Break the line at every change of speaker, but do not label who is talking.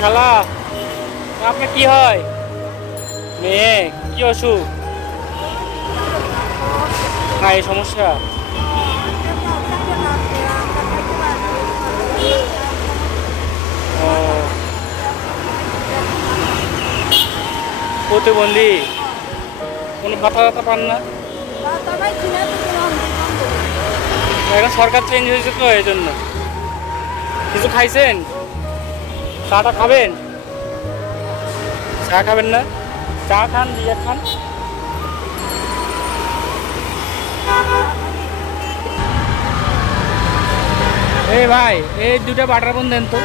খালা আপনার কি হয়? মেয়ে, কি অসুখ? না এই সমস্যা? প্রতিবন্ধী কোনো ভাতা ভাতা পান না? এখন সরকার চেঞ্জ হয়েছে তো, এই জন্য। কিছু খাইছেন? চাটা খাবেন? চা খাবেন না? চা খান, বিয়ে খান। এই ভাই, এই দুটা বাটার বোন দেন তো।